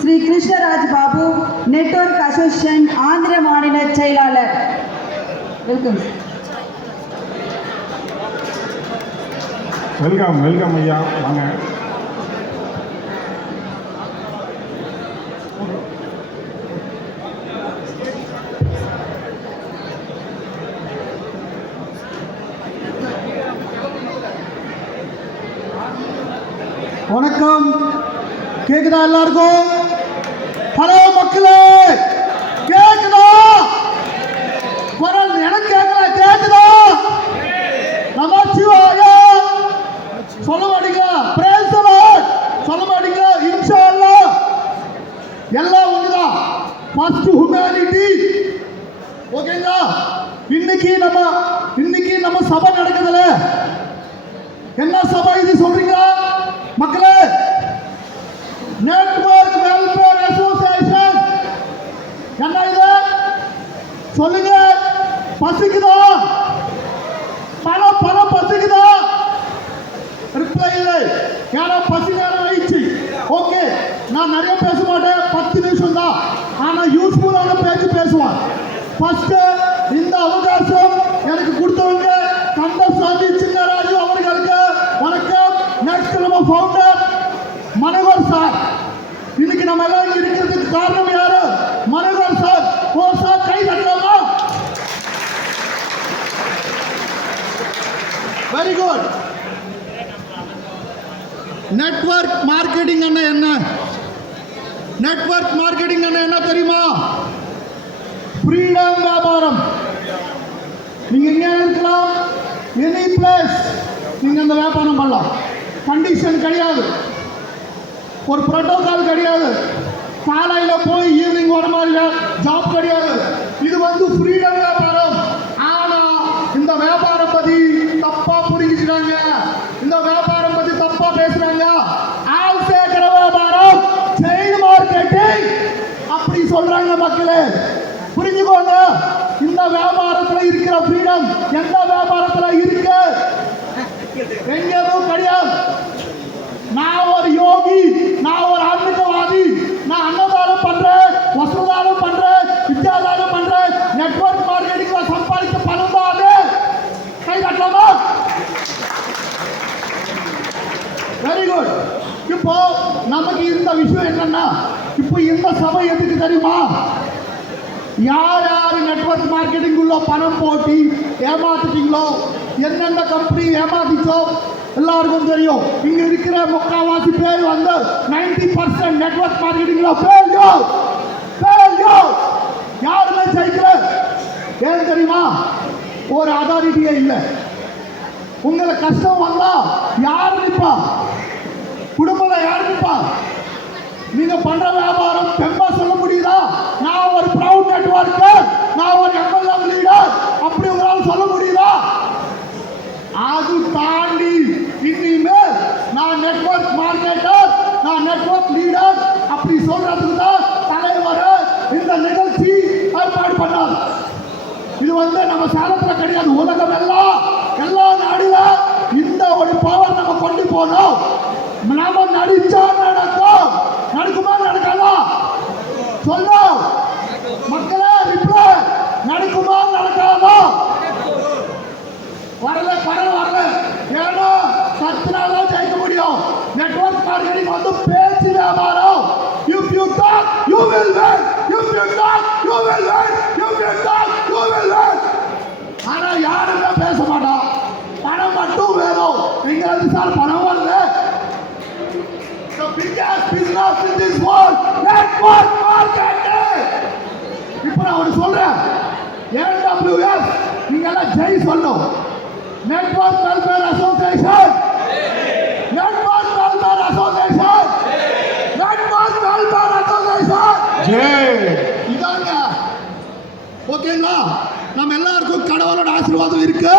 Sri Krishnaraj Babu, network association Andhra மாநில செயலாளர். Welcome. Welcome welcome ஐயா, வாங்க. வணக்கம். கேக்குதா எல்லாருக்கும்? ஹலோ மக்களே, கேக்குதா? குரல் எனக்கு கேட்கல, கேக்குதா? நமச்சிவாயா சொல்ல மாட்டீங்க, பிரேஸ் தி லார்ட் சொல்ல மாட்டீங்க. இன்ஷா அல்லாஹ் எல்லாம் ஒண்ணுதான். First humanity. ஓகேங்களா? இன்னைக்கு நம்ம சபை நடக்குதுல, என்ன சபை இது சொல்றீங்களா மக்களே? Network welfare association. என்ன இது சொல்லுங்க? பசிக்குதா? பணம் பசிக்குதா? ரிப்ளை இல்லை. யாரோ பசி நேரம் ஆயிடுச்சு. ஓகே, நான் நிறைய பேச மாட்டேன், 10 நிமிஷம் தான். ஆனா யூஸ்ஃபுல்லான பேச்சு பேசுவான். ஃபர்ஸ்ட் இந்த அவகாசம் எனக்கு கொடுத்தவங்க கந்தசாமி சின்னராஜு அவர்களுக்கு வணக்கம். நெக்ஸ்ட் நம்ம ஃபவுண்டர் மனோகர் சார். இன்னைக்கு நம்ம எல்லாம் இங்க இருக்கிறதுக்கு காரணம் யாரு? மனோகர் சார். ஓ சார், கை தட்டலாமா? Very good. நெட்வொர்க் மார்க்கெட்டிங் என்ன? நெட்வொர்க் மார்க்கெட்டிங் என்ன தெரியுமா? ஃப்ரீடம் வியாபாரம். நீங்க எங்க இருக்கலாம், எனி பிளேஸ் நீங்க அந்த வியாபாரம் பண்ணலாம். கண்டிஷன் கிடையாது, ஒரு புரோட்டோகால் கிடையாது, காலையில போய் ஈவினிங் வர மாதிரி ஜாப் கிடையாது. இது ஃப்ரீடம் வியாபாரம். ஆனா இந்த வியாபாரம் பத்தி தப்பா புரிஞ்சுக்கிறாங்க, இந்த வியாபாரம் பத்தி தப்பா பேசுறாங்க. ஆள் சேர்க்கிற வியாபாரம், செயின் மார்க்கெட்டிங் அப்படி சொல்றாங்க. மக்களே புரிஞ்சுக்கோங்க, இந்த வியாபாரத்துல இருக்கிற ஃப்ரீடம் எந்த வியாபாரத்துல இருக்கு? எங்கேயும் கிடையாது. நான் ஒரு யோகி, நான் ஒரு ஆன்மீகவாதி, நான் அன்னதானம் பண்றேன், வஸ்திரதானம் பண்றேன், வித்யாதானம் பண்றேன். நெட்வொர்க் மார்க்கெட்டிங்ல சம்பாதிக்க பணம் தான் அது. கை தட்டலாமா? Very good. இப்போ நமக்கு இந்த விஷயம் என்னன்னா, இப்போ இந்த சபை எதுக்கு தெரியுமா? யார் யார் நெட்வொர்க் மார்க்கெட்டிங் உள்ள பணம் போட்டி ஏமாத்திட்டீங்களோ, எந்தெந்த கம்பெனி ஏமாத்திச்சோ எல்லாருக்கும் தெரியும். இங்க இருக்கிற முக்காவாசி பேர் 90% நெட்வொர்க் மார்க்கெட்டிங்ல ஃபெயில்யூர். யாருமே ஜெயிக்கல. ஏன் தெரியுமா? ஒரு அதாரிட்டியே இல்லை. உங்களுக்கு கஷ்டம் வந்தா யாரு நிற்பா? குடும்பம் யாரு நிற்பா? நீங்க பண்ற வியாபாரம் பெருமா சொல்ல முடியுதா? நான் ஒரு ப்ரௌட் நெட்வொர்க்கர், நான் ஒரு எம்எல்எம் லீடர் அப்படி உங்களால் சொல்ல முடியுதா? அது தாண்டி இனிமேல் நான் நெட்வொர்க் மார்க்கெட்டர், நான் நெட்வொர்க் லீடர் அப்படி சொல்றதுக்கு தான் தலைவர் இந்த நிகழ்ச்சி ஏற்பாடு பண்ணார். இது நம்ம சேலத்துல கிடையாது, உலகம் எல்லா நாடுல இந்த ஒரு பவர் நம்ம கொண்டு போனோம். நாம நடிச்சா நடக்கும். நடக்குமா நடக்காதா சொல்ல மக்களே? ரிப்ளை நடக்குமா நடக்காதா? வரல. ஏன்னா சத்தினால ஜெயிக்க முடியும். நெட்வொர்க் மார்க்கெட்டிங் பேச்சு வியாபாரம். If you talk, you will win. If you talk, you will win. If you talk, you will win. ஆனா யாருமே பேச மாட்டோம். பணம் மட்டும் வேணும். எங்க சார் பணம் வருது? The biggest business in this world, network marketing. இப்போ நான் சொல்றேன், NWS நீங்க எல்லாம் ஜெய் சொல்லணும். Network welfare association, network welfare association, network welfare association Jai. இதாங்க ஓகேங்களா? நம்ம எல்லாருக்கும் கடவுளோட ஆசீர்வாதம் இருக்கு.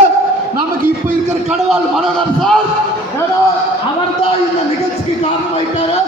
நமக்கு இப்ப இருக்கிற கடவுள் மனோகர் சார். அவர் தான் இந்த நிகழ்ச்சிக்கு காரணமாயிட்டாரு.